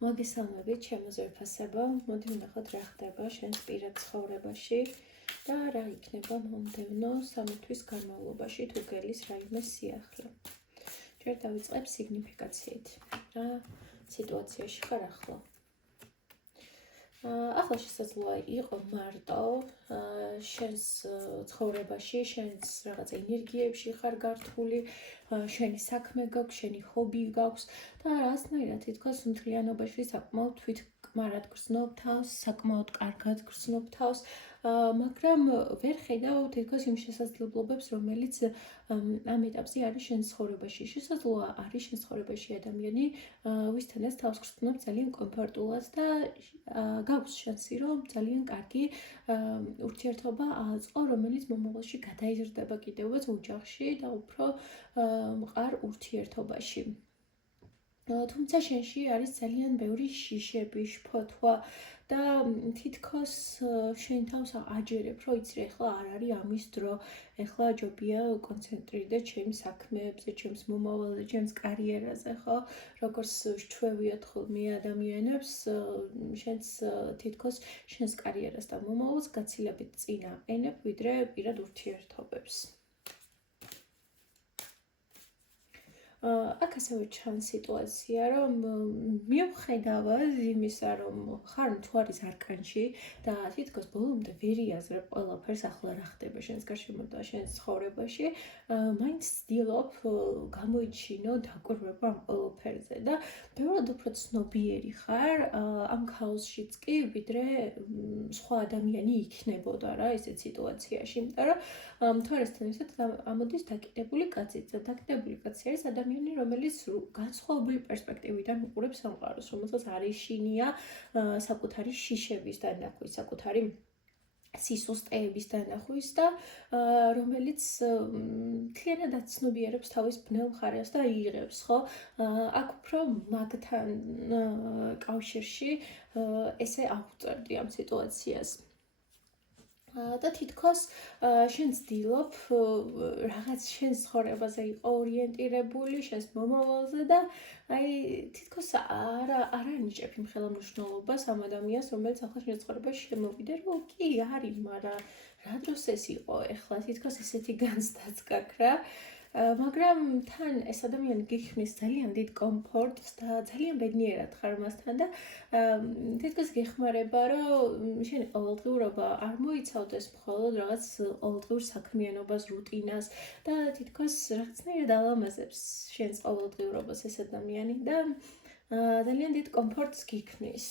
მოგესალმებით, ჩემო ზეფასებო, მოდი ვნახოთ რა ხდება შენს პირად ცხოვრებაში და რა იქნება მომდევნო 3 თვის განმავლობაში თუ გელის რაიმე სიახლე. ჯერ დავიწყებ სიგნიფიკაციით. რა სიტუაციაში ხარ ახლა? ახლა შესაძლოა იყო მარტო შენს ცხოვრებაში, შენს რაღაც ენერგიებში ხარ გართული, შენი საქმე გაქვს, შენი ჰობი გაქვს და რაღაცნაირად თითქოს მთლიანობაში საკმაოდ თვითკმარად გრძნობ თავს, საკმაოდ კარგად გრძნობ თავს, მაგრამ ვერ ხედავ თითქოს იმ შესაძლებლობებს, რომელიც ამ ეტაპზე არის შენ ცხოვრებაში. შესაძლოა არის შენ ცხოვრებაში ადამიანი, ვისთანაც თავს გრძნობ ძალიან კომფორტულად და გაქვს შანსი, რომ ძალიან კარგი ურთიერთობა აწყო, რომელიც მომავალში გადაიზრდება კიდევაც ოჯახში და უფრო მყარ ურთიერთობაში. თუმცა შენში არის ძალიან ბევრი შიშები, შფოთვა და თითქოს შენ თავს აჯერებ, რომ იცი ახლა არ არის ამის დრო, ახლა ჯობია კონცენტრირდე ჩემს საქმეებზე, ჩემს მომავალზე, ჩემს კარიერაზე, ხო? როგორც შჩვევიათ ხოლმე ადამიანებს, შენს თითქოს შენს კარიერას და მომავალს გაცილებით წინ აყენებ, ვიდრე პირად ურთიერთობებს. აქ ასევე ჩანს სიტუაცია, რომ მიუხედავად იმისა, რომ ხარ მთვარის არკანში და თითქოს ბოლომდე ვერ იაზრებ ყველაფერს ახლა რა ხდება შენს გარშემო და შენს ცხოვრებაში, მაინც ვცდილობ გამოიჩინო დაკვირვება ამ ყველაფერზე და ბევრად უფრო ცნობიერი ხარ ამ ქაოსშიც კი, ვიდრე სხვა ადამიანი იქნებოდა რა ესეთ სიტუაციაში, იმიტომ რომ მთვარესთან ერთად ამოდის დაკიდებული კაციც და დაკიდებული კაცი არის ადამიანი, რომელიც განსხვავებული პერსპექტივიდან უყურებს სამყაროს, რომელსაც არ ეშინია საკუთარი შიშების დანახვის, საკუთარი სისუსტეების დანახვის და რომელიც მთლიანად აცნობიერებს თავის ბნელ მხარეს და იღებს, ხო? აქ უფრო მაგთან კავშირში ესე აღვწერდი ამ სიტუაციას. და თითქოს შენ ცდილობ რაღაც შენს ცხოვრებაზე იყო ორიენტირებული, შენს მომავალზე და აი თითქოს არ ანიჭებ იმ ხელმძღვანელობას ამ ადამიანს, რომელიც ახლა შენს ცხოვრებაში შემოვიდა, რომ კი არის, მაგრამ რა დროს ეს იყო ახლა თითქოს ესეთი განცდაც გაქვს რა. მაგრამ თან ეს ადამიანი გიხმის ძალიან დიდ კომფორტს და ძალიან ბედნიერად ხარ მასთან და თითქოს გეხმარება, რომ შენი ყოველდღიურობა არ მოიცავდეს მხოლოდ რაღაც ყოველდღიურ საქმიანობას, რუტინას და თითქოს რაღაცნაირად ალამაზებს შენს ყოველდღიურობას ეს ადამიანი და ძალიან დიდ კომფორტს გიხმის.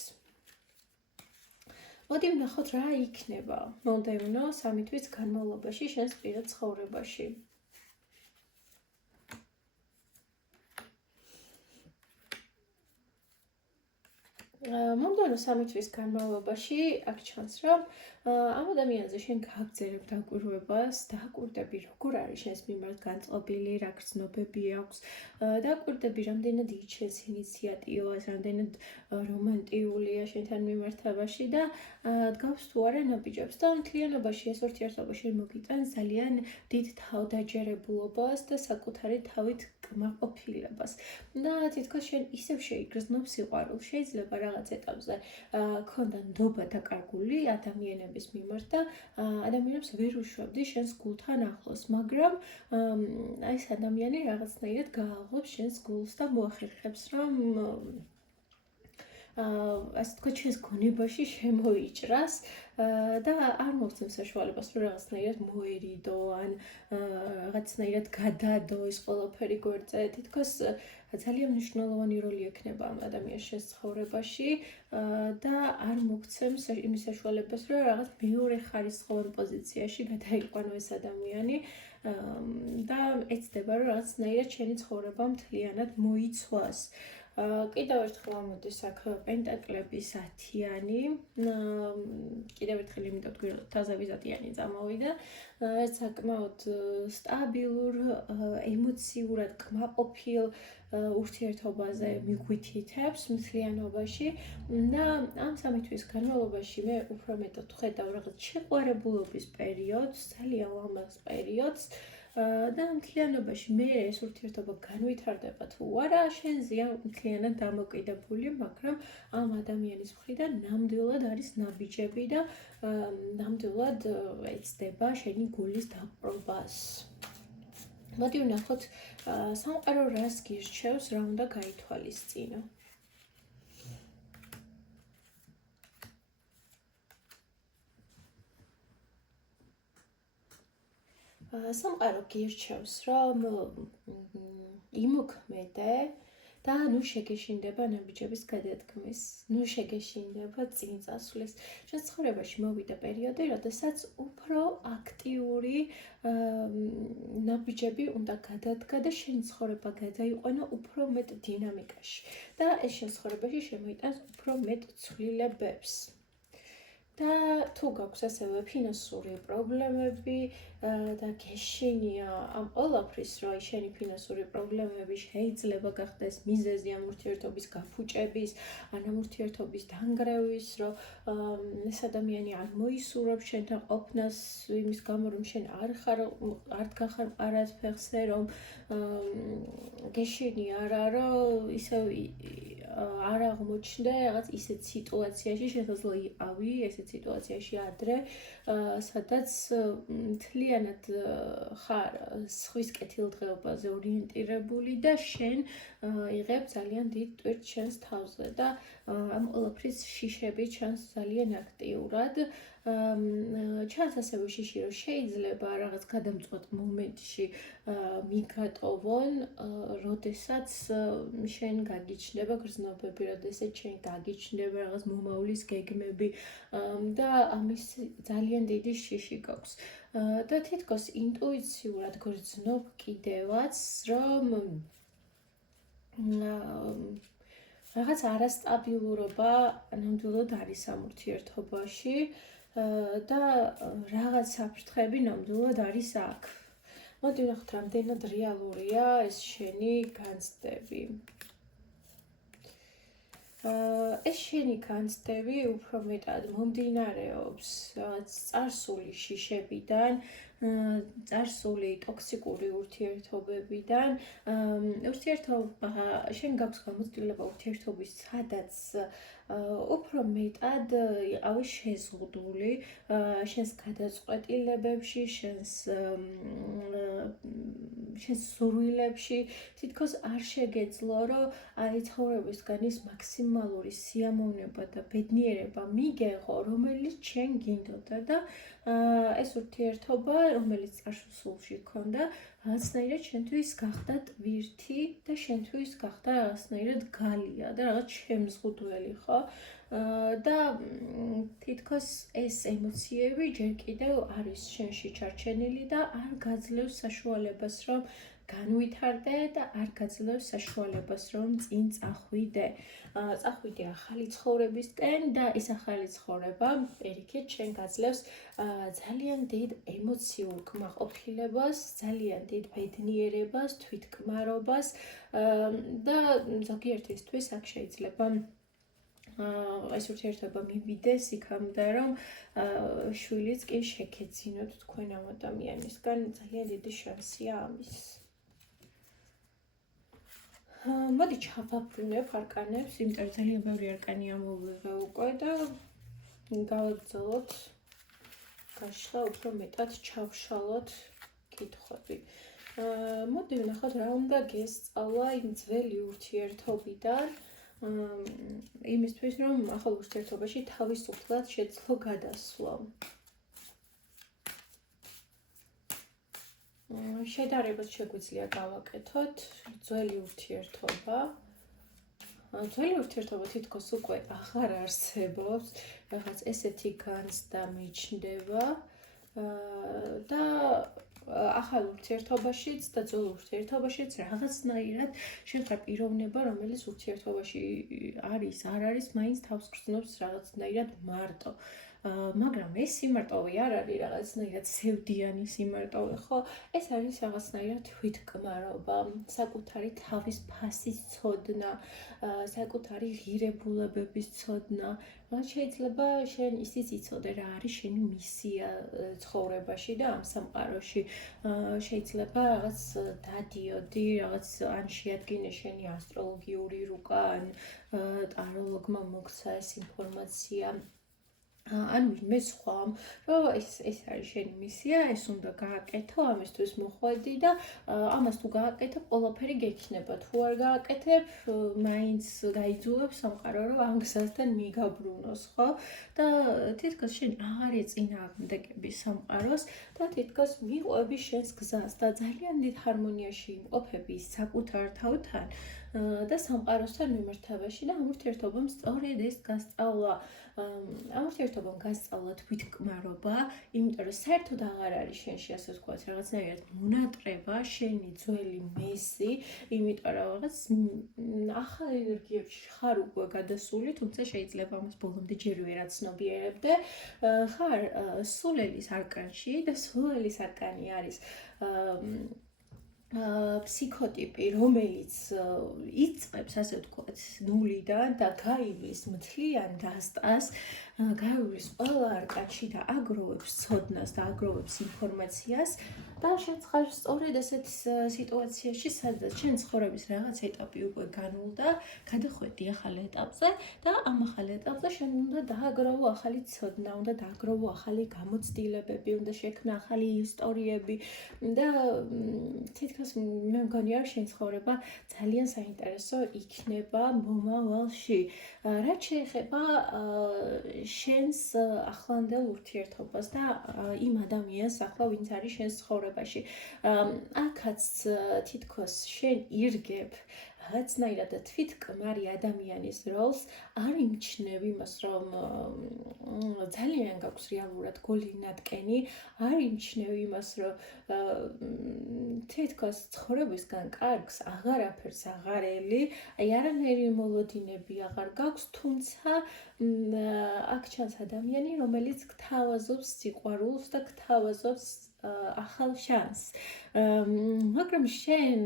მოდი ვნახოთ რა იქნება მომდევნო 3 თვის განმავლობაში შენს პირად ცხოვრებაში. მომდევნო 3 თვის განმავლობაში აქ ჩანს, რომ ამ ადამიანზე შენ გააგრძელებ დაკვირვებას, დააკვირდები როგორ არის შენს მიმართ განწყობილი, რა გრძნობები აქვს, დააკვირდები რამდენად იჩენს ინიციატივას, რამდენად რომანტიულია შენთან მიმართებაში და დგავს თუ არა ნაბიჯებს და მთლიანობაში ეს ურთიერთობა შენ მოგიტანს ძალიან დიდ თავდაჯერებულობას და საკუთარი თავით კმაყოფილებას და თითქოს შენ ისევ შეიგრძნობ სიყვარულს. შეიძლება რაღაც ეტაპზე ქონდა ნდობა დაკარგული ადამიანების მიმართ და ადამიანებს ვერ უშვებდი შენს გულთან ახლოს, მაგრამ აი ეს ადამიანი რაღაცნაირად გააღლობს შენს გულს და მოახერხებს, რომ ასე თქვა ჩვენს გონებაში შემოიჭრას და არ მოგცემ საშუალებას, რომ რაღაცნაირად მოერიდო ან რაღაცნაირად გადადო ეს ყველაფერი გვერდზე. თითქოს ძალიან მნიშვნელოვანი როლი ექნება ამ ადამიანს შენს ცხოვრებაში და არ მოგცემს იმის საშუალებას, რომ რაღაც მეორე ხარისხოვან პოზიციაში გადაიყვანო ეს ადამიანი და ეცდება, რომ რაღაცნაირად შენი ცხოვრება მთლიანად მოიცვას. კიდევ ერთხელ ამოდის აქ პენტაკლების 10-იანი, კიდევ ერთხელ იმიტომ თქვი, რომ თაზავის 10-იანი წამოვიდა, საკმაოდ სტაბილურ, ემოციურად კმაყოფილ ურთიერთობაზე მიგვითითებს მთლიანობაში და ამ 3 თვის განმავლობაში მე უფრო მეტად ვხედავ რაღაც შეყვარებულობის პერიოდს, ძალიან ლამაზ პერიოდს, და მთლიანობაში მე ეს ურთიერთობა განვითარდება თუ არა, შენზეა მთლიანად დამოკიდებული, მაგრამ ამ ადამიანის მხრიდან ნამდვილად არის ნაბიჯები და ნამდვილად ეცდება შენი გულის დაპყრობას. მოდი ვნახოთ სამყარო რას გირჩევს, რა უნდა გაითვალისწინო. სამყარო გირჩევს, რომ იმოქმედე და ნუ შეგეშინდება ნაბიჯების გადადგმის, ნუ შეგეშინდება წინ წასვლის. შენ ცხოვრებაში მოვიდა პერიოდი, როდესაც უფრო აქტიური ნაბიჯები უნდა გადადგა და შენ ცხოვრება გადაიყვანო უფრო მეტ დინამიკაში და ეს შენ ცხოვრებაში შემოიტანს უფრო მეტ ცვლილებებს. და თუ გაქვს ასევე ფინანსური პრობლემები და გეშინია ამ ყველაფრის, რომ შენი ფინანსური პრობლემები შეიძლება გახდეს მიზეზი ამ ურთიერთობის გაფუჭების, ან ამ ურთიერთობის დანგრევის, რომ ეს ადამიანი არ მოისურვებს შენთან ყოფნას, იმის გამო, რომ შენ არ გახარ არაფერზე, რომ გეშინია არა, რომ ისევ არ აღმოჩნდე რაღაც ისეთ სიტუაციაში, შესაძლოა იყავი ესეთ სიტუაციაში ადრე, სადაც მთლიანად ხარ სხვის კეთილდღეობაზე ორიენტირებული და შენ იღებ ძალიან დიდ ტვირთს შენს თავზე და ამ ყველაფრის შიშები ჩანს ძალიან აქტიურად. ჩანს ასევე შიში, რომ შეიძლება რაღაც გადამწყვეტ მომენტში მიგატოვონ, როდესაც შენ გაგიჩნდება გრძნობები, როდესაც შენ გაგიჩნდება რაღაც მომავლის გეგმები და ამის ძალიან დიდი შიში გაქვს. და თითქოს ინტუიციურად გრძნობ კიდევაც, რომ რაღაც არასტაბილურობა ნამდვილად არის ამ ურთიერთობაში და რაღაც საფრთხეები ნამდვილად არის აქ. მოდი ვნახოთ, რამდენად რეალურია ეს შენი განცდები. ეს შენი განცდები უფრო მეტად მომდინარეობს წარსული შიშებიდან, წარსული ტოქსიკური ურთიერთობებიდან. შენ გაქვს გამოცდილება ურთიერთობის, სადაც უფრო მეტად იყავი შეზღუდული შენს გადაწყვეტილებებში, შენს სურვილებში, თითქოს არ შეგეძლო, რომ აი ცხოვრებისგან ის მაქსიმალური სიამოვნება და ბედნიერება მიგეღო, რომელიც შენ გინდოდა და ეს ურთიერთობა, რომელიც წარსულში ჰქონდა, რაღაცნაირად შენთვის გახდა ტვირთი და შენთვის გახდა რაღაცნაირად გალია და რაღაც შემზღუდველი, ხო? და თითქოს ეს ემოციები ჯერ კიდევ არის შენში ჩარჩენილი და არ გაძლევს საშუალებას, რომ განვითარდე და არ გაძლევს საშუალებას, რომ წინ წახვიდე. წახვიდე ახალი ცხოვრებისკენ და ეს ახალი ცხოვრება პირიქით შენ გაძლევს ძალიან დიდ ემოციურ კმაყოფილებას, ძალიან დიდ ბედნიერებას, თვითკმარობას და ზოგიერთისთვის აქ შეიძლება ეს ურთიერთობა მივიდეს იქამდე, რომ შვილიც კი შეგეძინოთ თქვენ ამ ადამიანისგან, ძალიან დიდი შანსია ამის. მოდი ჩავაბრუნებ არკანებს, იმიტომ რომ ძალიან ბევრი არკანი ამოვიღე უკვე და გავაგრძელოთ გაშლა უფრო მეტად ჩავშალოთ კითხვები. მოდი ვნახოთ, რა უნდა გესწავლა იმ ძველი ურთიერთობიდან, იმისთვის, რომ ახალ ურთიერთობაში თავისუფლად შეძლო გადასვლა. შედარებას შეგვიძლია გავაკეთოთ ძველი ურთიერთობა. ძველი ურთიერთობა თითქოს უკვე აღარ არსებობს, რაღაც ესეთი განცდა მიჩნდება და ახალ ურთიერთობაშიც და ძველ ურთიერთობაშიც რაღაცნაირად შეხვდა პიროვნება, რომელიც ურთიერთობაში არის, არ არის, მაინც თავს გრძნობს რაღაცნაირად მარტო. მაგრამ ეს სიმარტოვე არ არის რაღაცნაირად სევდიანი სიმარტოვე, ხო? ეს არის რაღაცნაირად თვითკმარობა, საკუთარი თავის ფასის ცოდნა, საკუთარი ღირებულებების ცოდნა. შეიძლება შენ ისიც იცოდე რა არის შენი მისია ცხოვრებაში და ამ სამყაროში. შეიძლება რაღაც დადიოდი, რაღაც ან შეადგინე შენი ასტროლოგიური რუკა, ან ტაროლოგმა მოგცა ეს ინფორმაცია. ან ვინმე სხვამ, რომ ეს არის შენი მისია, ეს უნდა გააკეთო, ამისთვის მოხვედი და ამას თუ გააკეთებ, ყველაფერი გექნება. თუ არ გააკეთებ, მაინც გაიძულებ სამყარო, რომ ამ გზასთან მიგაბრუნოს, ხო? და თითქოს შენ აღარ ეწინააღმდეგები სამყაროს და თითქოს მიყვები შენს გზას და ძალიან დიდ ჰარმონიაში იმყოფები საკუთარ თავთან და სამყაროსთან მიმართებაში და ამ ურთიერთობამ სწორედ ეს გასწავლა. ამ ურთიერთობამ გასწავლა თვითკმარობა, იმიტომ რომ საერთოდ აღარ არის შენში ასე ვთქვათ, რაღაცნაირად მონატრება, შენი ძველი მესი, იმიტომ რომ რაღაც ახალ ენერგიებში ხარ უკვე გადასული, თუმცა შეიძლება ამას ბოლომდე ჯერ ვერ აცნობიერებდე. ხარ სულელის არკანში და სულელის არკანი არის ფსიქოტიპი, რომელიც იწყებს, ასე ვთქვათ, ნულიდან და გაივლის მთლიან დასტას, გაივლის ყველა არკანში და აგროვებს ცოდნას და აგროვებს ინფორმაციას და შენ ხარ სწორედ ასეთ სიტუაციაში, სადაც შენ ცხოვრების რაღაც ეტაპი უკვე განულდა, გადახვედი ახალ ეტაპზე და ამ ახალ ეტაპზე შენ უნდა დააგროვო ახალი ცოდნა, უნდა დააგროვო ახალი გამოცდილებები, უნდა შექმნა ახალი ისტორიები და თითქოს მე მგონი რომ შენ ცხოვრება ძალიან საინტერესო იქნება მომავალში. რაც შეეხება შენს ახლანდელ ურთიერთობას და იმ ადამიანს ახლა ვინც არის შენს ცხოვრებაში. აქაც თითქოს შენ ირგებ რაღაცნაირად თვითკმარი ადამიანის როლს, არ იმჩნევ იმას, რომ ძალიან გაქვს რეალურად გოლინატკენი, არ იმჩნევ იმას, რომ თითქოს ცხოვრებისგან კარგს აღარაფერს აღარელი, აი არანაირი მოლოდინები აღარ გაქვს, თუმცა აქ ჩანს ადამიანი, რომელიც გთავაზობს სიყვარულს და გთავაზობს ახალ შანსს. მაგრამ შენ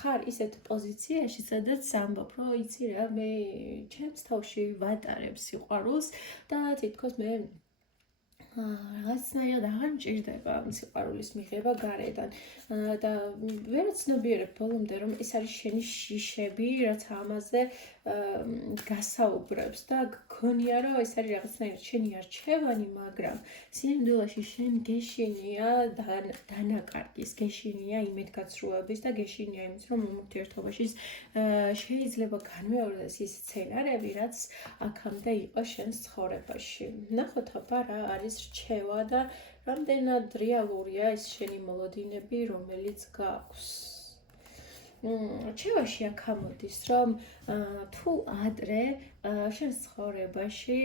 ხარ ისეთ პოზიციაში, სადაც ამბობ, რომ იცი რა, მე ჩემს თავში ვატარებ სიყვარულს და თითქოს მე რაღაცნაირად აღარ მჭირდება სიყვარულის მიღება გარედან და ვერ ცნობიერებ ბოლომდე, რომ ეს არის შენი შიშები, რაც ამაზე გასაუბრებს და გქონია, რომ ეს არის რაღაცნაირად შენი არჩევანი, მაგრამ სინამდვილეში შენ გეშინია დანაკარგის, გეშინია იმედგაცრუების და გეშინია იმის, რომ ამ ურთიერთობაში შეიძლება განმეორდეს ის სცენარები, რაც აქამდე იყო შენს ცხოვრებაში. ნახოთ აბა რა არის რჩევა და რამდენად რეალურია ეს შენი მოლოდინები, რომელიც გაქვს. რჩევაში აქ ამოდის, რომ თუ ადრე შენს ცხოვრებაში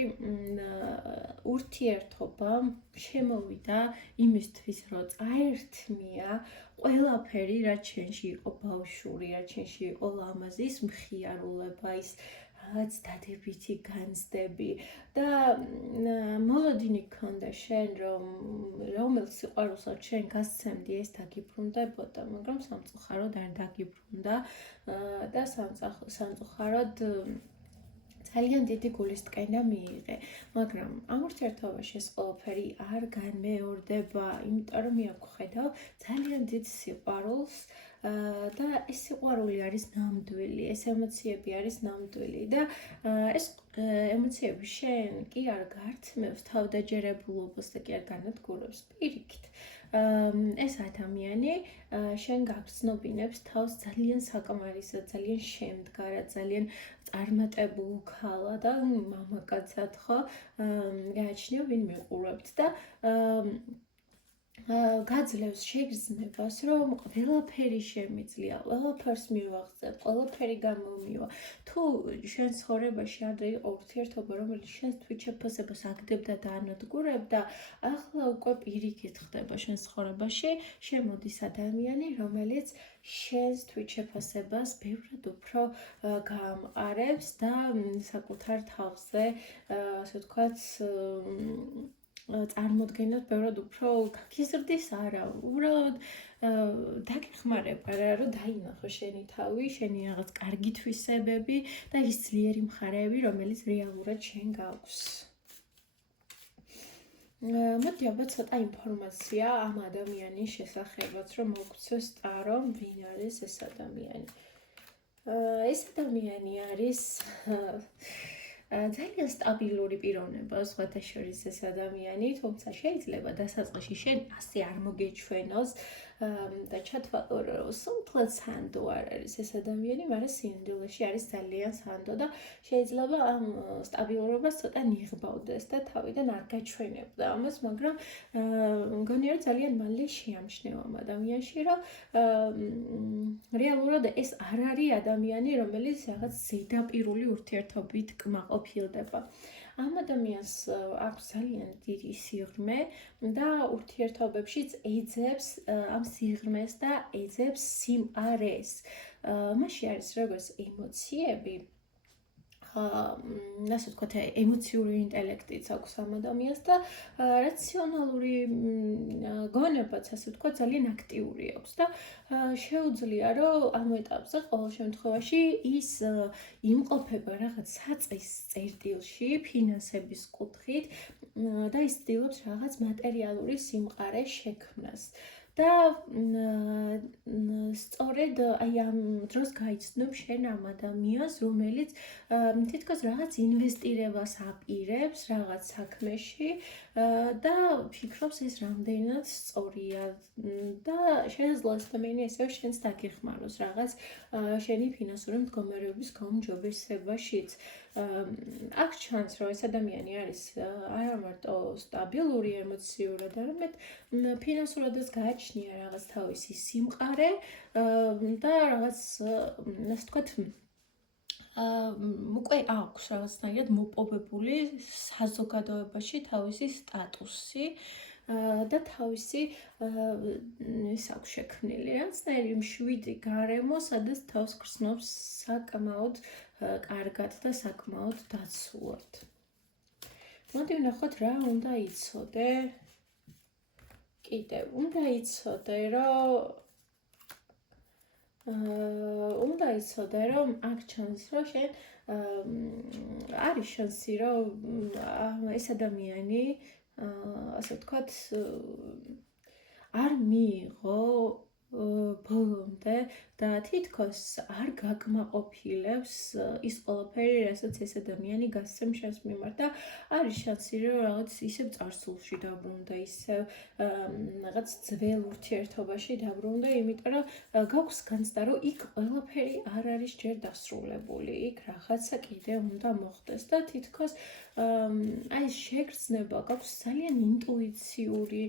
ურთიერთობა შემოვიდა იმისთვის, რომ წაერთმია ყველაფერი, რაც შენში იყო ბავშვური, რაც შენში იყო ლამაზი, ის მხიარულება, ის რაც დადებითი განცდები და მოლოდინი გქონდა შენ, რომელ სიყვარულსაც შენ გასცემდი, ეს დაგიბრუნდებოდა, მაგრამ სამწუხაროდ არ დაგიბრუნდა და სამწუხაროდ ძალიან დიდი გულისწყენა მიიღე, მაგრამ ამ ურთიერთობაში ეს ყველაფერი არ განმეორდება, იმიტომ რომ მე აქ ვხედავ ძალიან დიდ სიყვარულს და ეს სიყვარული არის ნამდვილი, ეს ემოციები არის ნამდვილი და ეს ემოციები შენ კი არ გართმევს თავდაჯერებულობას და კი არ განადგურებს პირიქით. ეს ადამიანი შენ გაგრძნობინებს თავს ძალიან საკმარისად, ძალიან შემდგარად, ძალიან წარმატებულ ქალად და მამაკაცად, ხო? გააჩნია ვინ მიყურებთ და გაძლევს შეგრძნებას, რომ ყველაფერი შემიძლია, ყველაფერს მივაღწევ, ყველაფერი გამომივა. თუ შენ ცხოვრებაში ადრე იყო ურთიერთობა, რომელიც შენს თვითშეფასებას აგდებდა და ანადგურებდა, ახლა უკვე პირიქით ხდება შენ ცხოვრებაში, შემოდის ადამიანი, რომელიც შენს თვითშეფასებას ბევრად უფრო გაამყარებს და საკუთარ თავზე, ასე ვთქვათ, წარმოდგენად ბევრად უფრო გაგიზრდის არა, უბრალოდ დაგეხმარება რა, რომ დაინახო შენი თავი, შენი რაღაც კარგი თვისებები და ის ძლიერი მხარეები, რომელიც რეალურად შენ გაქვს. მოდი აბა ცოტა ინფორმაცია ამ ადამიანის შესახებაც, რომ მოგცეს ტარო, ვინ არის ეს ადამიანი. ეს ადამიანი არის ძალიან სტაბილური პიროვნება, სხვათა შორის ეს ადამიანი, თუმცა შეიძლება დასაწყისში შენ ასე არ მოგეჩვენოს და ჩათვალო, რომ სულთლად სანდო არ არის ეს ადამიანი, მაგრამ სინამდვილეში არის ძალიან სანდო და შეიძლება ამ სტაბილურობას ცოტა ნიღბავდეს და თავიდან არ გაჩვენებდა ამას, მაგრამ მგონია რომ ძალიან მალე შეამჩნევა ამ ადამიანში, რომ რეალურად ეს არ არის ადამიანი, რომელიც რაღაც ზედაპირული ურთიერთობით კმაყოფილდება. ამ ადამიანს აქვს ძალიან დიდი სიღრმე და ურთიერთობებშიც ეძებს ამ სიღრმეს და ეძებს სიმყარეს. მასში არის როგორც ემოციები, ასე ვთქვათ, ემოციური ინტელექტიც აქვს ამ ადამიანს და რაციონალური გონებაც, ასე ვთქვათ, ძალიან აქტიური აქვს და შეუძლია, რომ ამ ეტაპზე ყოველ შემთხვევაში ის იმყოფება რაღაც საწყის წერტილში, ფინანსების კუთხით და ის ცდილობს რაღაც მატერიალური სიმყარეს შექმნას. და სწორედ აი ამ დროს გაიცნობ შენ ამ ადამიანს, რომელიც თითქოს რაღაც ინვესტირებას აპირებს რაღაც საქმეში და ფიქრობს ეს რამდენად სწორია და შესაძლოა ადამიანი ასევე შენს დაგეხმაროს რაღაც შენი ფინანსური მდგომარეობის გაუმჯობესებაშიც. აქ ჩანს, რომ ეს ადამიანი არის არა მარტო სტაბილური ემოციურად, არამედ ფინანსურადაც გააჩნია რაღაც თავისი სიმყარე და რაღაც, ასე ვთქვათ, უკვე აქვს რაღაცნაირად მოპოვებული საზოგადოებაში თავისი სტატუსი და თავისი ის აქვს შექმნილი რაღაცნაირი მშვიდი გარემო, სადაც თავს გრძნობს საკმაოდ კარგად და საკმაოდ დაცულად. მოდი ვნახოთ რა უნდა იცოდე. კიდევ უნდა იცოდე, რომ აქ ჩანს, რომ შენ არის შანსი, რომ ეს ადამიანი, ასე ვთქვათ, არ მიიღო ბოლომდე და თითქოს არ გაკმაყოფილებს ის ყველაფერი, რასაც ეს ადამიანი გასცემ შენს მიმართ და არის შანსი, რომ რაღაც ისევ წარსულში დაბრუნდა, ისევ რაღაც ძველ ურთიერთობაში დაბრუნდა, იმიტომ რომ გაქვს განცდა, რომ იქ ყველაფერი არ არის ჯერ დასრულებული, იქ რაღაცა კიდევ უნდა მოხდეს და თითქოს აი შეგრძნება, გაქვს ძალიან ინტუიციური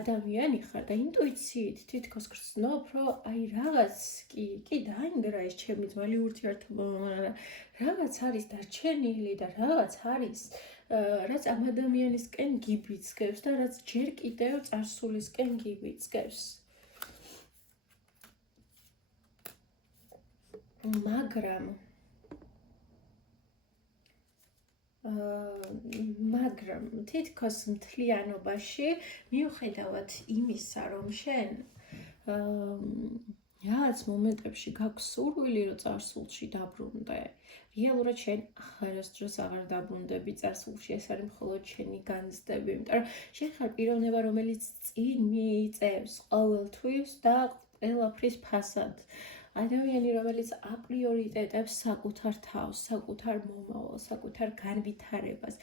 ადამიანი ხარ და ინტუიციით თითქოს გრძნობ, რომ აი რაღაც კი დაინგრა ეს ჩემი ძველი ურთიერთობა, მაგრამ რაღაც არის დარჩენილი და რაღაც არის, რაც ამ ადამიანისკენ გიბიძგებს და რაც ჯერ კიდევ წარსულისკენ გიბიძგებს. მაგრამ თითქოს მთლიანობაში მიუხედავად იმისა, რომ შენ რაღაც მომენტებში გაქვს სურვილი, რომ წარსულში დაბრუნდე, რეალურად შენ არასდროს აღარ დაბრუნდები წარსულში, ეს არის მხოლოდ შენი განცდები, იმიტომ რომ შენ ხარ პიროვნება, რომელიც წინ მიიწევს ყოველთვის და ყველაფრის ფასად. ადამიანი, რომელიც აპრიორიტეტებს საკუთარ თავს, საკუთარ მომავალს, საკუთარ განვითარებას,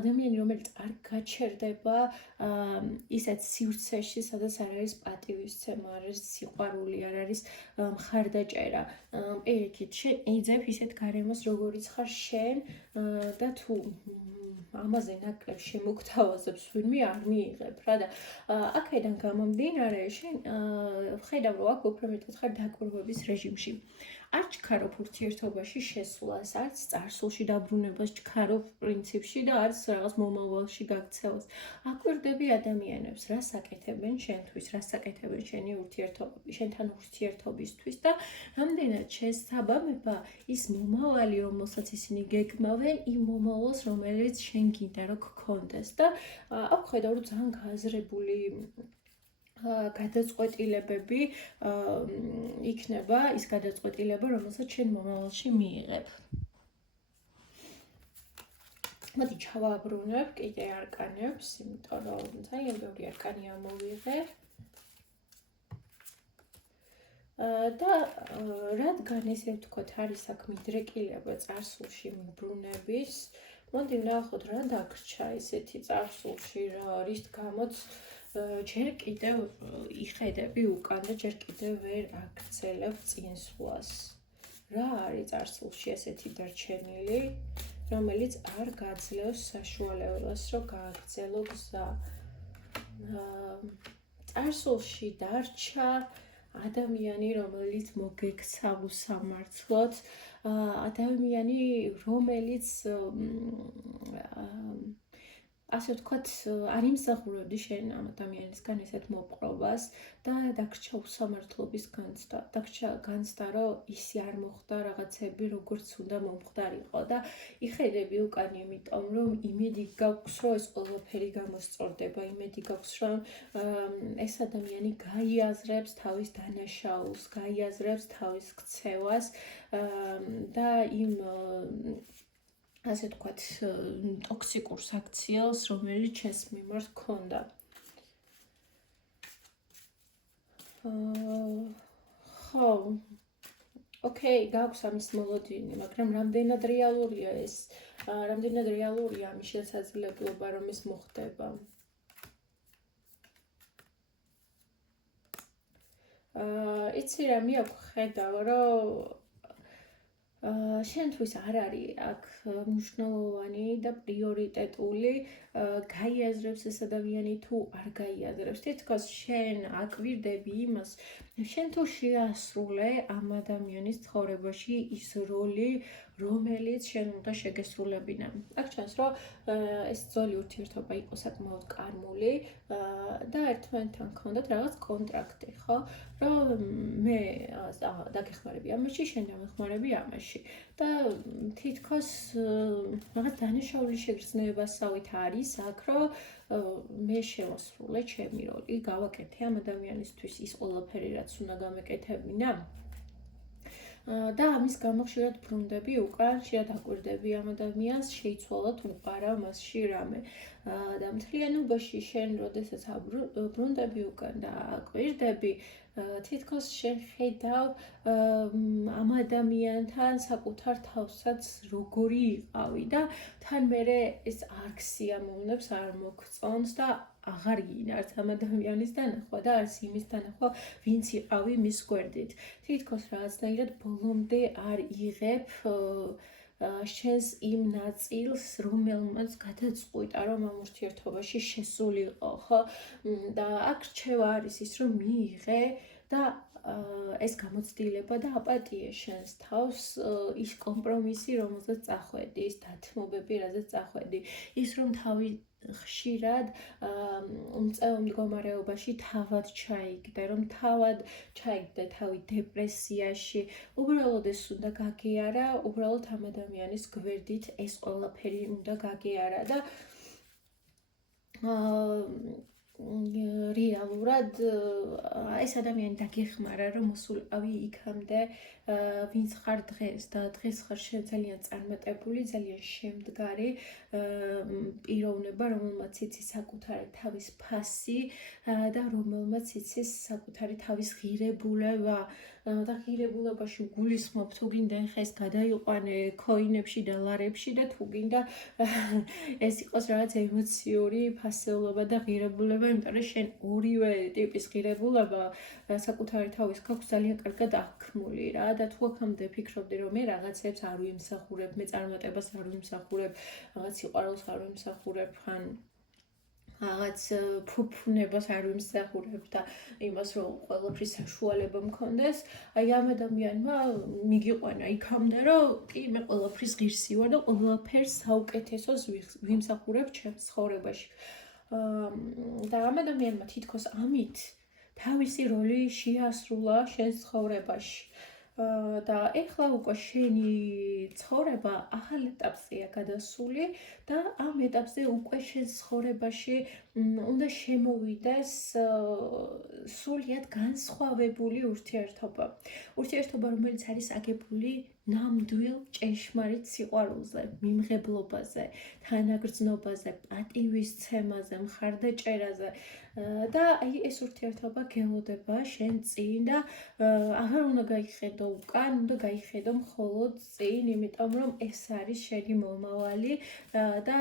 ადამიანი, რომელიც არ გაჩერდება ისეთ სივრცეში, სადაც არ არის პატივისცემა, არ არის სიყვარული, არ არის მხარდაჭერა. პირიქით, შენ იძებ ისეთ გარემოს, როგორიც ხარ შენ და თუ ამაზე ნაკლებ შემოგთავაზებს ვინმე არ მიიღებ რა და აქედან გამომდინარე შენ ხედავ რომ აქ უფრო მეტად ხარ დაკვირვების რეჟიმში არ ჩქარობ ურთიერთობაში შესვლას, არც წარსულში დაბრუნებას ჩქარობ პრინციპში და არც რაღაც მომავალში გაქცევას. აკვირდები ადამიანებს, რას აკეთებენ შენთვის, რას აკეთებენ შენი ურთიერთობები, შენთან ურთიერთობისთვის და რამდენად შესაბამება ის მომავალი, რომელსაც ისინი გეგმავენ, იმ მომავალს, რომელიც შენ გინდა რომ გქონდეს და აქ ხედავ რომ ძალიან გააზრებული გადაწყვეტილებები იქნება ის გადაწყვეტილება, რომელსაც შენ მომავალში მიიღებ. მოდი ჩავაბრუნებ კიდე არკანებს, იმიტომ რომ ძალიან ბევრი არკანი ამოვიღე. და რადგან ესე ვთქვათ, არის აქ მიდრეკილება წარსულში მიბრუნების, მოდი ვნახოთ რა დაგრჩა ესეთი წარსულში, რის გამოც ჯერ კიდევ იხედები უკან და ჯერ კიდევ ვერ აგრძელებ წინსვლას. რა არის წარსულში ესეთი დარჩენილი, რომელიც არ გაძლევს საშუალებას, რომ გააგრძელო გზა. წარსულში დარჩა ადამიანი, რომელიც მოგექცა უსამართლოდ, ადამიანი, რომელიც ასე ვთქვათ, არ იმსახურებდი შენ ამ ადამიანისგან ესეთ მოპყრობას და დაგრჩა უსამართლობის განცდა. დაგრჩა განცდა, რომ ისი არ მოხდა რაღაცები, როგორც უნდა მომხდარიყო და იხედები უკან იმიტომ, რომ იმედი გაქვს, რომ ეს ყველაფერი გამოსწორდება, იმედი გაქვს, რომ ეს ადამიანი გაიაზრებს თავის დანაშაულს, გაიაზრებს თავის ქცევას და იმ ასე ვთქვათ, ტოქსიკურ საქციელს, რომელიც ჩვენს მიმართ ჰქონდა. ხო, ოკეი, გაქვს ამის მოლოდინი, მაგრამ რამდენად რეალურია ეს, რამდენად რეალურია ამის შესაძლებლობა, რომ ეს მოხდება. იცი რა, მე აქ ხედავ, რომ შენთვის არ არის აქ მნიშვნელოვანი და პრიორიტეტული გაიაზრებს ეს ადამიანი თუ არ გაიაზრებს. თითქოს შენ აკვირდები იმას, შენ თუ შეასრულე ამ ადამიანის ცხოვრებაში ის როლი, რომელიც შენ უნდა შეგესრულებინა. აქ ჩანს, რომ ეს ძველი ურთიერთობა იყო საკმაოდ კარმული და ერთმანეთთან ჰქონდათ რაღაც კონტრაქტი, ხო? რომ მე დაგეხმარები ამაში, შენ დამეხმარები ამაში. და თითქოს რაღაც დანაშაული შეგრძნებასავით არის აქ, რომ მე შევასრულე ჩემი როლი, გავაკეთე ამ ადამიანისთვის ის ყველაფერი, რაც უნდა გამეკეთებინა. და ამის გამო ხშირად ბრუნდები უკან, ხშირად აკვირდები ამ ადამიანს, შეიცვალა თუ არა მასში რამე. და მთლიანობაში შენ როდესაც ბრუნდები უკან და აკვირდები, თითქოს შენ ხედავ ამ ადამიანთან საკუთარ თავსაც როგორი იყავი და თან მერე ეს არ გსიამოვნებს, არ მოგწონს და აღარ გინართ ამ ადამიანის დანახვა და არც იმის დანახვა, ვინც იყავი მის გვერდით. თითქოს რაღაცნაირად ბოლომდე არ იღებ შენს იმ ნაწილს, რომელმაც გადაწყვიტა, რომ ამ ურთიერთობაში შესულიყო, ხო? და აქ რჩევა არის ის, რომ მიიღე და ეს გამოცდილება და აპატია შენს თავს, ის კომპრომისი, რომელზეც წახვედი, ის დათმობები, რაზეც წახვედი, ის რომ თავი ხშირად უმწევ მდგომარეობაში თავად ჩაიგდე, რომ თავად ჩაიგდე თავი დეპრესიაში, უბრალოდ ეს უნდა გაგიარა, უბრალოდ ამ ადამიანის გვერდით ეს ყველაფერი უნდა გაგიარა და რეალურად ეს ადამიანი დაგეხმარა, რომ მოსულიყავი იქამდე, ვინც ხარ დღეს და დღეს ხარ შენ ძალიან წარმატებული, ძალიან შემდგარი პიროვნება, რომელმაც იცის საკუთარი თავის ფასი და რომელმაც იცის საკუთარი თავის ღირებულება და ღირებულებაში გულისხმობ თუ გინდა ხეს გადაიყვანე ქოინებში და ლარებში და თუ გინდა ეს იყოს რაღაც ემოციური ფასეულობა და ღირებულება, იმიტომ რომ შენ ორივე ტიპის ღირებულება საკუთარი თავის გაქვს ძალიან კარგად აღქმული რა და თუ აქამდე ფიქრობდი რომ მე რაღაცებს არ ვიმსახურებ, მე წარმატებას არ ვიმსახურებ, რაღაც სიყვარულს არ ვიმსახურებ, ან რაღაც ფუფუნებას არ ვიმსახურებ და იმას რომ ყველაფრის საშუალება მქონდეს, აი ამ ადამიანმა მიგიყვანა იქამდე რომ კი მე ყველაფრის ღირსი ვარ და ყველაფერს საუკეთესოს ვიმსახურებ ჩემს ცხოვრებაში. და ამ ადამიანმა თითქოს ამით თავისი როლი შეასრულა შენს ცხოვრებაში. და ეხლა უკვე შენი ცხოვრება ახალ ეტაპზეა გადასული და ამ ეტაპზე უკვე შენს ცხოვრებაში უნდა შემოვიდეს სრულიად განსხვავებული ურთიერთობა. ურთიერთობა, რომელიც არის აგებული ნამდვილ ჭეშმარიტ სიყვარულზე, მიმღებლობაზე, თანაგრძნობაზე, პატივისცემაზე, მხარდაჭერაზე და აი ეს ურთიერთობა გელოდება შენ წინ და აღარ უნდა გაიხედო უკან, უნდა გაიხედო მხოლოდ წინ, იმიტომ რომ ეს არის შენი მომავალი და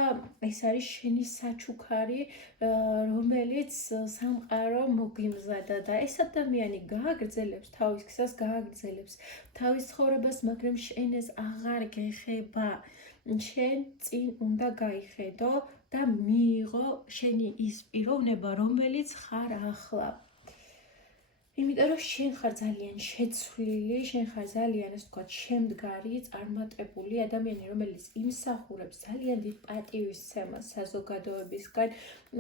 ეს არის შენი საჩუქარი, რომელიც სამყარო მოგიმზადა და ეს ადამიანი გააგრძელებს თავის გზას, გააგრძელებს თავის ცხოვრებას, მაგრამ შენ ეს აღარ გეხება. შენ წინ უნდა გაიხედო და მიიღო შენი ის პიროვნება, რომელიც ხარ ახლა. იმიტომ რომ შენ ხარ ძალიან შეცვლილი, შენ ხარ ძალიან ასე ვთქვათ, შემდგარი, წარმატებული ადამიანი, რომელიც იმსახურებს ძალიან დიდ პატივისცემას საზოგადოებისგან,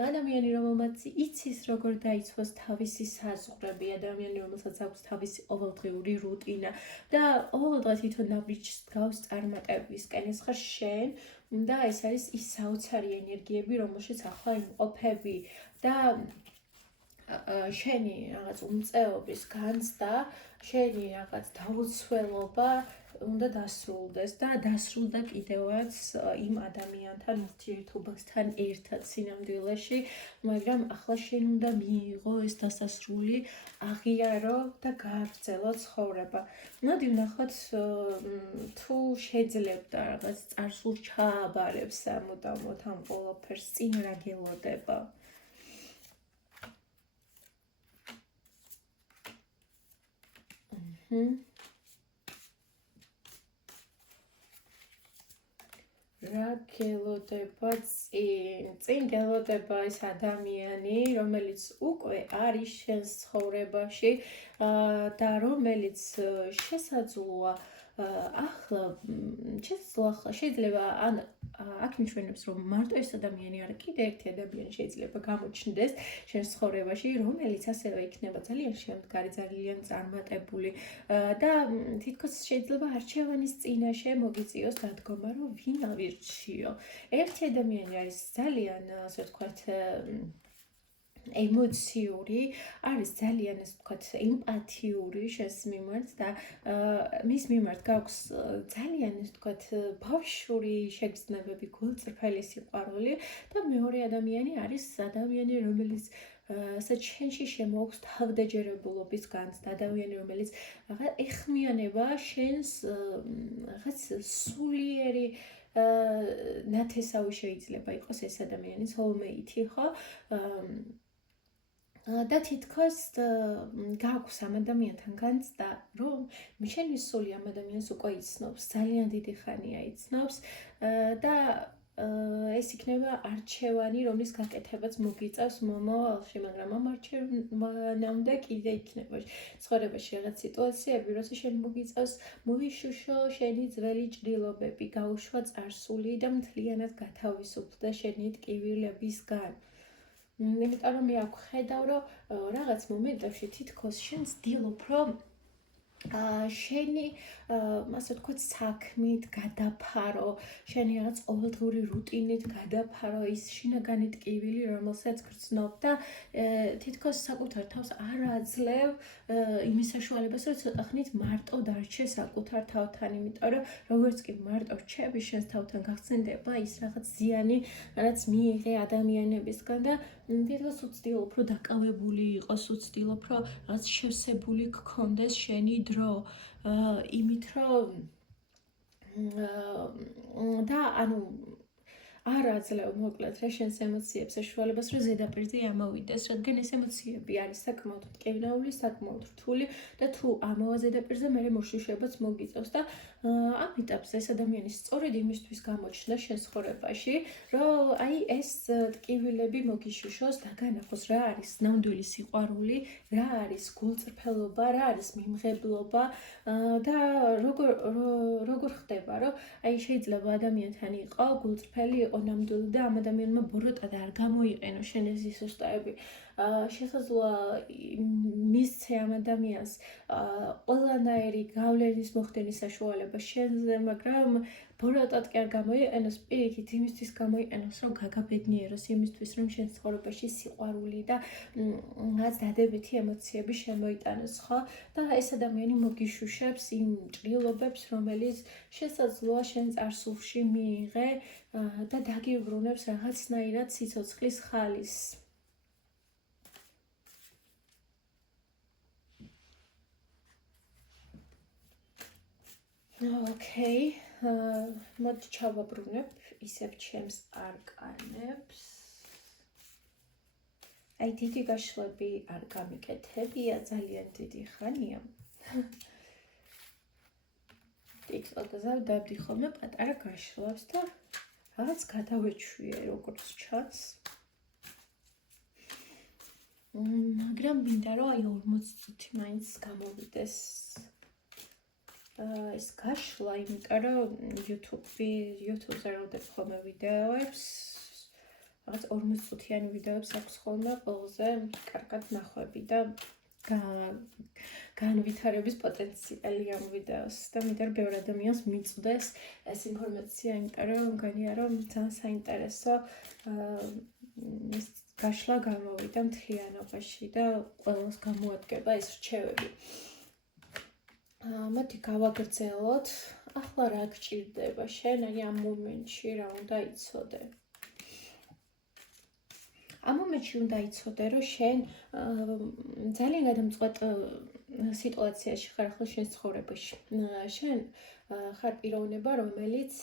ადამიანი, რომელმაც იცის როგორ დაიცვას თავისი საზღვრები, ადამიანი, რომელსაც აქვს თავისი ყოველდღიური რუტინა და ყოველდღე თვითონ ნაბიჯს გავს წარმატებისკენ, ეს ხარ შენ და ეს არის ის საოცარი ენერგიები, რომელშიც ახლა იმყოფები და შენი რაღაც უმწეობის განცდა, შენი რაღაც დაუცველობა უნდა დასრულდეს და დასრულდა კიდევაც იმ ადამიანთან ურთიერთობასთან ერთად სინამდვილეში, მაგრამ ახლა შენ უნდა მიიღო ეს დასასრული, აღიარო და გააგრძელო ცხოვრება. მოდი ვნახოთ თუ შეძლებდა რაღაც წარსულს ჩააბარებს სამუდამოდ ამ ყველაფერს წინ რა გელოდება. რა გელოდება წინ გელოდება ეს ადამიანი, რომელიც უკვე არის შენს ცხოვრებაში და რომელიც შესაძლოა ახლა შეიძლება ან აქ მიშვენებს რომ მარტო ეს ადამიანი არა, კიდე ერთი ადამიანი შეიძლება გამოჩნდეს შენს ცხოვრებაში, რომელიც ასევე იქნება ძალიან შემდგარი, ძალიან წარმატებული და თითქოს შეიძლება არჩევანის წინაშე მოგიწიოს დადგომა, რომ ვინ ავირჩიო. ერთი ადამიანი არის ძალიან, ასე ვთქვათ, ემოციური, არის ძალიან, ასე ვთქვათ, ემპათიური შენს მიმართ და მის მიმართ გაქვს ძალიან, ასე ვთქვათ, ბავშვური შეგრძნებები, გულწრფელი სიყვარული და მეორე ადამიანი არის ადამიანი, რომელიც სადაც შენში შემოაქვს თავდაჯერებულობის განცდა, ადამიანი, რომელიც ეხმიანება შენს რაღაც სულიერი ნათესავი შეიძლება იყოს ეს ადამიანი, soulmate, ხო? და თითქოს გააქვს ამ ადამიანთან განცდა, რომ შენი სული ამ ადამიანს უკვე იცნობს, ძალიან დიდი ხანია იცნობს და ეს იქნება არჩევანი, რომლის გაკეთებაც მოგიწევს მომავალში, მაგრამ ამ არჩევანამდე კიდე იქნება ცხოვრებაში რაღაც სიტუაციები, როცა შენ მოგიწევს მოიშუშო შენი ძველი ჭრილობები, გაუშვა წარსული და მთლიანად გათავისუფლდა შენი ტკივილებისგან. იმიტომ რომ მე აქ ხედავ, რომ რაღაც მომენტებში თითქოს შენ ცდილობ, რომ შენი ასე ვთქვათ, საქმით გადაფარო, შენი რაღაც ყოველდღიური რუტინით გადაფარო ის შინაგანი ტკივილი, რომელსაც გრძნობ და თითქოს საკუთარ თავს არ აძლევ იმის საშუალებას, რომ ცოტა ხნით მარტო დარჩე საკუთარ თავთან, იმიტომ რომ როგორც კი მარტო რჩები, შენს თავთან გახსენდება ის რაღაც ზიანი, რაც მიიღე ადამიანებისგან და დიდხანს უცდილობ, რომ დაკავებული იყოს, უცდილობ, რომ რაღაც შევსებული გქონდეს შენი დრო, იმით, რომ და ანუ არ აძლევ მოკლედ რა შენს ემოციებს საშუალებას რომ ზედაპირზე ამოვიდეს, რადგან ეს ემოციები არის საკმაოდ მტკივნეული, საკმაოდ რთული და თუ ამოვა ზედაპირზე მე მოშიშებაც მოგიწევს და ამ ეტაპზე ეს ადამიანი სწორედ იმისთვის გამოჩნდა შენ ცხოვრებაში, რომ აი ეს ტკივილები მოგიშუშოს და განახოს რა არის ნამდვილი სიყვარული, რა არის გულწრფელობა, რა არის მიმღებლობა და როგორ ხდება, რომ აი შეიძლება ადამიანთან იყო გულწრფელი იყო ნამდვილი და ამ ადამიანმა ბოროტად არ გამოიყენო შენ ეს ისუსტაები. შესაძლოა მისცე ამ ადამიანს ყველანაირი გავლენის მოხდენის საშუალება შენზე, მაგრამ ბოროტად კი არ გამოიყენოს, პირიქით იმისთვის გამოიყენოს, რომ გაგაბედნიეროს, იმისთვის, რომ შენ ცხოვრებაში სიყვარული და რაც დადებითი ემოციები შემოიტანოს, ხო? და ეს ადამიანი მოგიშუშებს იმ ჭრილობებს, რომელიც შესაძლოა შენ წარსულში მიიღე და დაგიბრუნებს რაღაცნაირად სიცოცხლის ხალისს. ოკეი, მოდი ჩავაბრუნებ ისევ ჩემს არკანებს. აი დიდი გაშლები არ გამიკეთებია, ძალიან დიდი ხანია. TikTok-ზე დავდი ხოლმე პატარა გაშლებს და რაღაც გადავეჩვიე როგორც ჩანს. მაგრამ მინდა რომ აი 40 წუთი მაინც გამოვიდეს ეს გაშლა, იმიტომ რომ YouTube-ზე როდებ ხოლმე ვიდეოებს, რაღაც 40 წუთიანი ვიდეოებს აქვს ხოლმე ყველაზე კარგად ნახვები და განვითარების პოტენციალი ამ ვიდეოს და მინდა რომ ბევრ ადამიანს მიწვდეს ეს ინფორმაცია, იმიტომ რომ მგონია რომ ძალიან საინტერესო ეს გაშლა გამოვიდა მთლიანობაში და ყველას გამოადგება ეს რჩევები. მოდი გავაგრძელოთ. ახლა რა გჭირდება შენ აი ამ მომენტში რა უნდა იცოდე? ამ მომენტში უნდა იცოდე, რომ შენ ძალიან გადამწყვეტ სიტუაციაში ხარ ახლა შენ ცხოვრებაში. შენ ხარ პიროვნება, რომელიც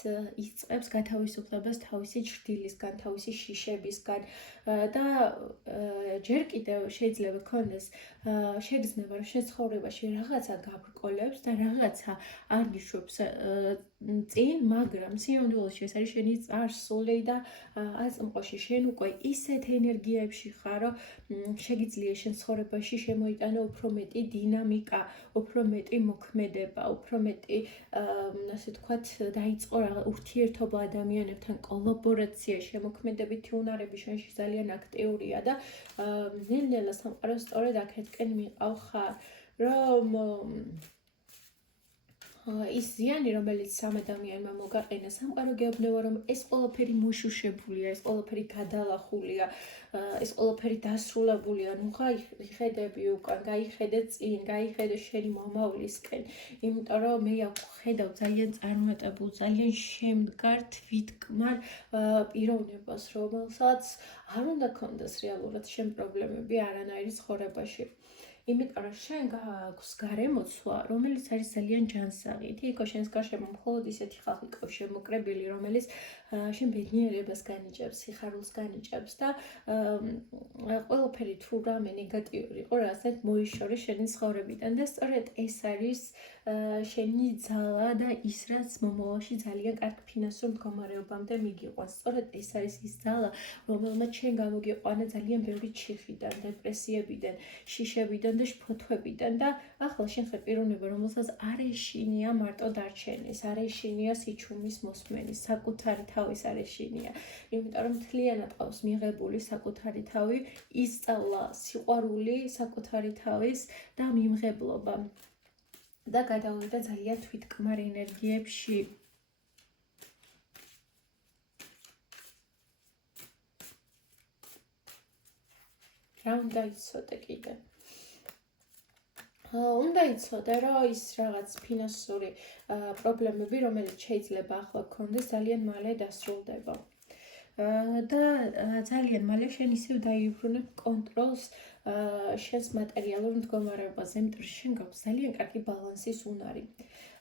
იწყებს გათავისუფლებას თავისი ჭრდილისგან, თავისი შიშებისგან და ჯერ კიდევ შეიძლება გქონდეს შეგრძნება, რომ შენ ცხოვრებაში რაღაცა გაბრკოლებს და რაღაცა არ გიშვებს წინ, მაგრამ სინამდვილეში ეს არის შენი წარსული და აწმყოში შენ უკვე ისეთ ენერგიებში ხარ, რომ შეგიძლია შენ ცხოვრებაში შემოიტანო უფრო მეტი დინამიკა, უფრო მეტი მოქმედება, უფრო მეტი ასე თქვათ, დაიწყო ურთიერთობა ადამიანებთან, კოლაბორაცია, შემოქმედებითი უნარები შენში ძალიან აქტიურია და ნელ-ნელა სამყარო სწორედ აქეთკენ მიყავ, რომ ის ზიანი, რომელიც სამ ადამიანმა მოგაყენა, სამყარო გეუბნება, რომ ეს ყველაფერი მოშუშებულია, ეს ყველაფერი გადალახულია, ეს ყველაფერი დასრულებულია. ნუ გაიხედები უკან, გაიხედე წინ, გაიხედე შენი მომავლისკენ. იმიტომ რომ მე ხედავ ძალიან წარმატებულ, ძალიან შემდგარ თვითკმარ პიროვნებას, რომელსაც არ უნდა ქონდეს რეალურად შენ პრობლემები არანაირი ცხოვრებაში. იმიტომ რომ შენ გაქვს გარემოცვა, რომელიც არის ძალიან ჯანსაღი. თითქო შენს გარშემო მხოლოდ ისეთი ხალხი ყავს შემოკრებილი, რომელიც შენ ბედნიერებას განიჭებს, სიხარულს განიჭებს და ყველაფერი თუ რამე ნეგატიური იყო, რასაც მოიშორე შენი ცხოვრებიდან და სწორედ ეს არის შენი ძალა და ის რაც მომავალში ძალიან კარგ ფინანსურ მდგომარეობამდე მიგიყვანს. სწორედ ეს არის ის ძალა, რომელმაც შენ გამოგიყვანა ძალიან ბევრი ჩიხიდან, დეპრესიებიდან, შიშებიდან და შფოთვებიდან და ახლა შენ ხარ პიროვნება, რომელსაც არ ეშინია მარტო დარჩენის, არ ეშინია სიჩუმის მოსმენის, საკუთარი თავის არ ეშინია. იმიტომ რომ მთლიანად ყავს მიღებული საკუთარი თავი, ისწავლა სიყვარული საკუთარი თავის და მიმღებლობა. და გადავიდა ძალიან თვითკმარ ენერგიებში. რა უნდა იცოდე კიდე? უნდა იცოდე, რომ ის რაღაც ფინანსური პრობლემები, რომელიც შეიძლება ახლა გქონდეს, ძალიან მალე დასრულდება. და ძალიან მალე შენ ისევ დაიუბრუნებ კონტროლს შენს მატერიალურ მდგომარეობაზე, იმიტომ რომ შენ გაქვს ძალიან კარგი ბალანსის უნარი.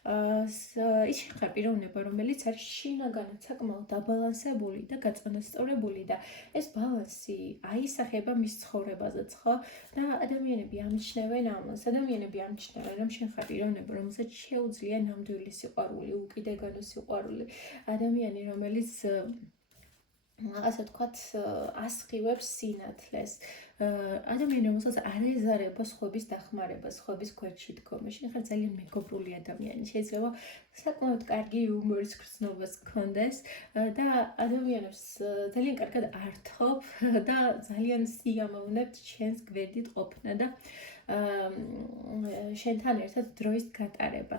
ის შეხარ პიროვნება, რომელიც არის შინაგანად საკმაოდ დაბალანსებული და გაწონასწორებული და ეს ბალანსი აისახება მის ცხოვრებაზეც, ხო? და ადამიანები ამჩნევენ ამას, ადამიანები ამჩნევენ, რომ შენ ხარ პიროვნება, რომელსაც შეუძლია ნამდვილი სიყვარული, უკიდეგანო სიყვარული, ადამიანი, რომელიც ასე ვთქვათ, ასხივებს სინათლეს. ადამიანი, რომელსაც არ ეზარება სხვების დახმარება, სხვების გვერდში დგომა. შენ ხარ ძალიან მეგობრული ადამიანი. შეიძლება საკმაოდ კარგი იუმორის გრძნობას გქონდეს და ადამიანებს ძალიან კარგად ართობ და ძალიან სიამოვნებთ შენს გვერდით ყოფნა და შენთან ერთად დროის გატარება.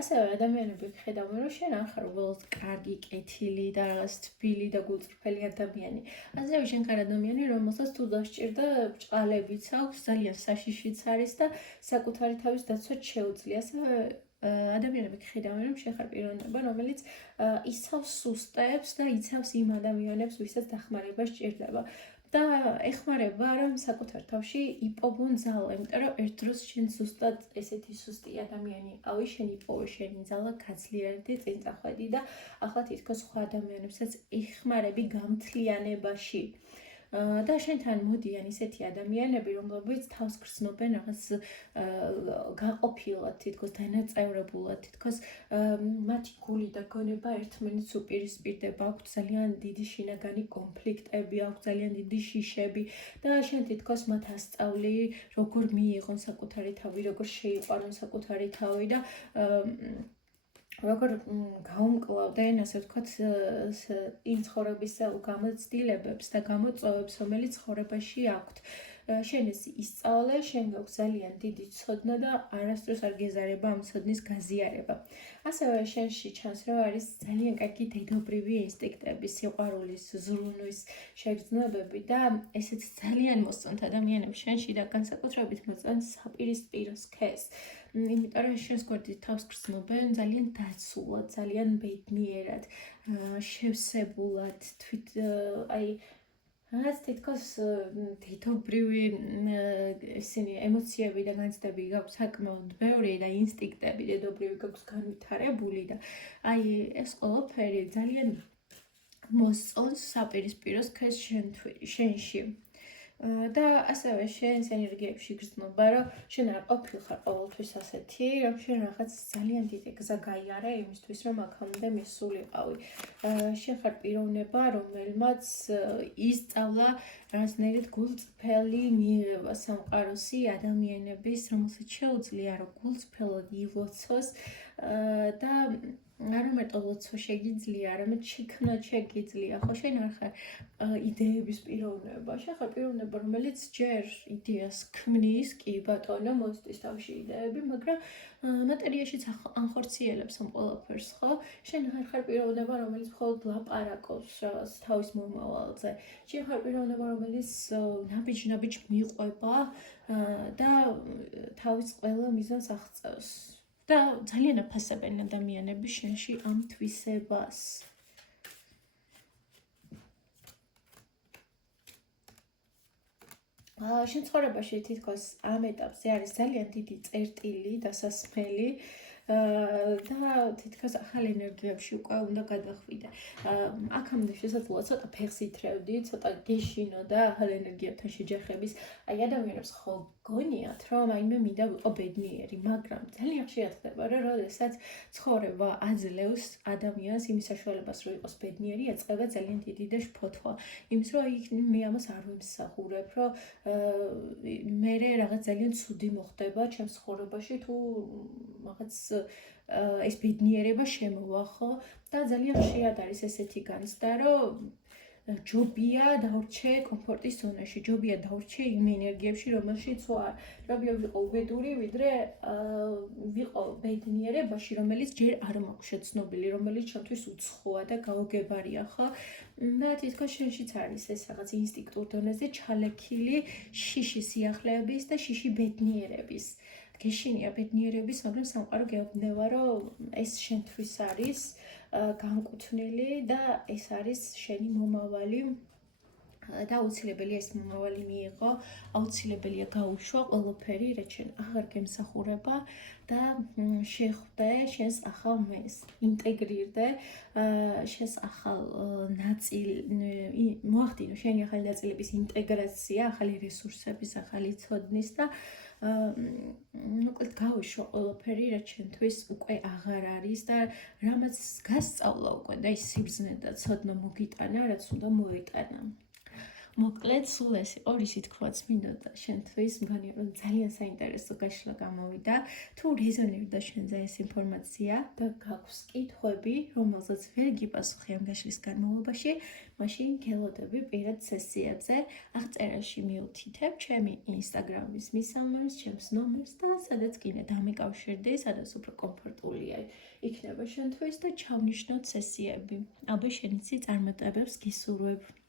ასევე ადამიანები ხედავენ, რომ შენ არ ხარ უბრალოდ კარგი, კეთილი და რაღაც თბილი და გულწრფელი ადამიანი. ასევე შენ ხარ ადამიანი, რომელსაც თუ დასჭირდა ბრჭყალებიც აქვს, ძალიან საშიშიც არის და საკუთარი თავის დაცვაც შეუძლია. ასევე ადამიანები ხედავენ, რომ შენ ხარ პიროვნება, რომელიც იცავს სუსტებს და იცავს იმ ადამიანებს, ვისაც დახმარება სჭირდება. და ეხმარება რომ საკუთარ თავში იპოვონ ძალა, იმიტომ რომ ერთ დროს შენ ზუსტად ესეთი სუსტი ადამიანი იყავი, შენ იპოვე შენი ძალა, გაძლიერდი, წინ წახვედი და ახლა თითქოს სხვა ადამიანებსაც ეხმარები გამთლიანებაში. და შენთან მოდიან ისეთი ადამიანები, რომლებიც თავს გრძნობენ რაღაც გაყოფილად, თითქოს დანაწევრებულად, თითქოს მათი გული და გონება ერთმანეთს უპირისპირდება, აქვთ ძალიან დიდი შინაგანი კონფლიქტები, აქვთ ძალიან დიდი შიშები და შენ თითქოს მათ ასწავლი, როგორ მიიღონ საკუთარი თავი, როგორ შეიყვანონ საკუთარი თავი და როგორ გაუმკლავდნენ, ასე ვთქვათ, იმ ცხოვრების გამოცდილებებს და გამოწვევებს, რომელიც ცხოვრებაში აქვთ. შენ ეს ისწავლე, შენ გაქვს ძალიან დიდი ცოდნა და არასდროს არ გეზარება ამ ცოდნის გაზიარება. ასევე შენში ჩანს, რომ არის ძალიან კარგი დედობრივი ინსტინქტები, სიყვარულის, ზრუნვის შეგრძნებები და ესეც ძალიან მოსწონთ ადამიანებს შენში და განსაკუთრებით მოსწონთ საპირისპირო სქესს. იმიტომ რომ შენს გვერდით თავს გრძნობენ ძალიან დაცულად, ძალიან ბედნიერად, შევსებულად, რაც თითქოს დედობრივი ისინი ემოციები და განცდები გაქვს საკმაოდ ბევრი და ინსტინქტები დედობრივი გაქვს განვითარებული და ეს ყველაფერი ძალიან მოსწონს საპირისპირო სქესს შენში. და ასევე შენს ენერგიებში გრძნობა, რომ შენ არ ყოფილხარ ყოველთვის ასეთი, რომ შენ რაღაც ძალიან დიდი გზა გაიარე იმისთვის, რომ აქამდე მისულიყავი. შენ ხარ პიროვნება, რომელმაც ისწავლა რაღაცნაირად გულწრფელი მიღება სამყაროსი ადამიანების, რომელსაც შეუძლია რომ გულწრფელად ილოცოს და არა მარტო ლოცვა შეგიძლია, არამედ შექმნათ შეგიძლია. ხო, შენ არ ხარ იდეების პიროვნება, შენ ხარ პიროვნება, რომელიც ჯერ იდეას ქმნის, კი ბატონო, მოსდის თავში იდეები, მაგრამ მატერიაშიც ანხორციელებს ამ ყველაფერს, ხო? შენ არ ხარ პიროვნება, რომელიც მხოლოდ ლაპარაკობს რაღაც თავის მომავალზე. შენ ხარ პიროვნება, რომელიც ნაბიჯ-ნაბიჯ მიყვება და თავის ყველა მიზანს აღწევს. და ძალიან აფასებენ ადამიანები შენში ამ თვისებას. შენ ცხოვრებაში თითქოს ამ ეტაპზე არის ძალიან დიდი წერტილი, დასასმელი და თითქოს ახალ ენერგიებში უკვე უნდა გადახვიდე. აქამდე შესაძლოა ცოტა ფეხს ითრევდი, ცოტა გეშინო და ახალ ენერგიებთან შეჯახების. ადამიანებს ხო გონიათ, რომ მე მინდა ვიყო ბედნიერი, მაგრამ ძალიან ხშირად ხდება, რომ როდესაც ცხოვრება აძლევს ადამიანს იმის საშუალებას, რომ იყოს ბედნიერი, ეწყება ძალიან დიდი და შფოთვა. იმის რომ მე ამას არ ვემსახურებ, რომ მე რაღაც ძალიან ცუდი მოხდება ჩემს ცხოვრებაში, თუ რაღაც ეს ბედნიერება შემოვა, ხო? და ძალიან ხშირად არის ესეთი განცდა, რომ ჯობია დავრჩე კომფორტის ზონაში, ჯობია დავრჩე იმ ენერგიებში, რომელშიც ვარ. ჯობია ვიყო უბედური, ვიდრე ვიყო ბედნიერებაში, რომელიც ჯერ არ მაქვს შეცნობილი, რომელიც ჩემთვის უცხოა და გაუგებარია, ხო? და თითქოს შენშიც არის ეს რაღაც ინსტინქტურ დონეზე ჩალექილი შიში სიახლეების და შიში ბედნიერების. გეშინია ბედნიერების, მაგრამ სამყარო გეუბნება, რომ ეს შენთვის არის განკუთვნილი და ეს არის შენი მომავალი. და აუცილებელია ეს მომავალი მიიღო, აუცილებელია გაუშვა ყველაფერი, რაც შენ აღარ გემსახურება და შეხვდე შენს ახალ მეს, ინტეგრირდე შენს ახალ მოახდინო შენი ახალი ნაწილების ინტეგრაცია, ახალი რესურსების, ახალი ცოდნის და მოკლედ გაუშვა ყველაფერი, რაც შენთვის უკვე აღარ არის და რამაც გასწავლა უკვე და ის სიბრძნე და ცოდნა მოგიტანა, რაც უნდა მოიტანა. მოკლედ, სულ ეს იყო რისი თქმაც მინდოდა შენთვის, მგონი რომ ძალიან საინტერესო გაშლა გამოვიდა. თუ რეზონირდა შენზე ეს ინფორმაცია და გაქვს კითხვები, რომელზეც ვერ გიპასუხი ამ გაშლის განმავლობაში, მაშინ გელოდები პირად სესიებზე, აღწერაში მივუთითებ ჩემი ინსტაგრამის მისამართს, ჩემს ნომერს და სადაც კიდე დამიკავშირდი, სადაც უფრო კომფორტულია იქნება შენთვის და ჩავნიშნოთ სესიები. აბა შენიცი წარმატებებს გისურვებ.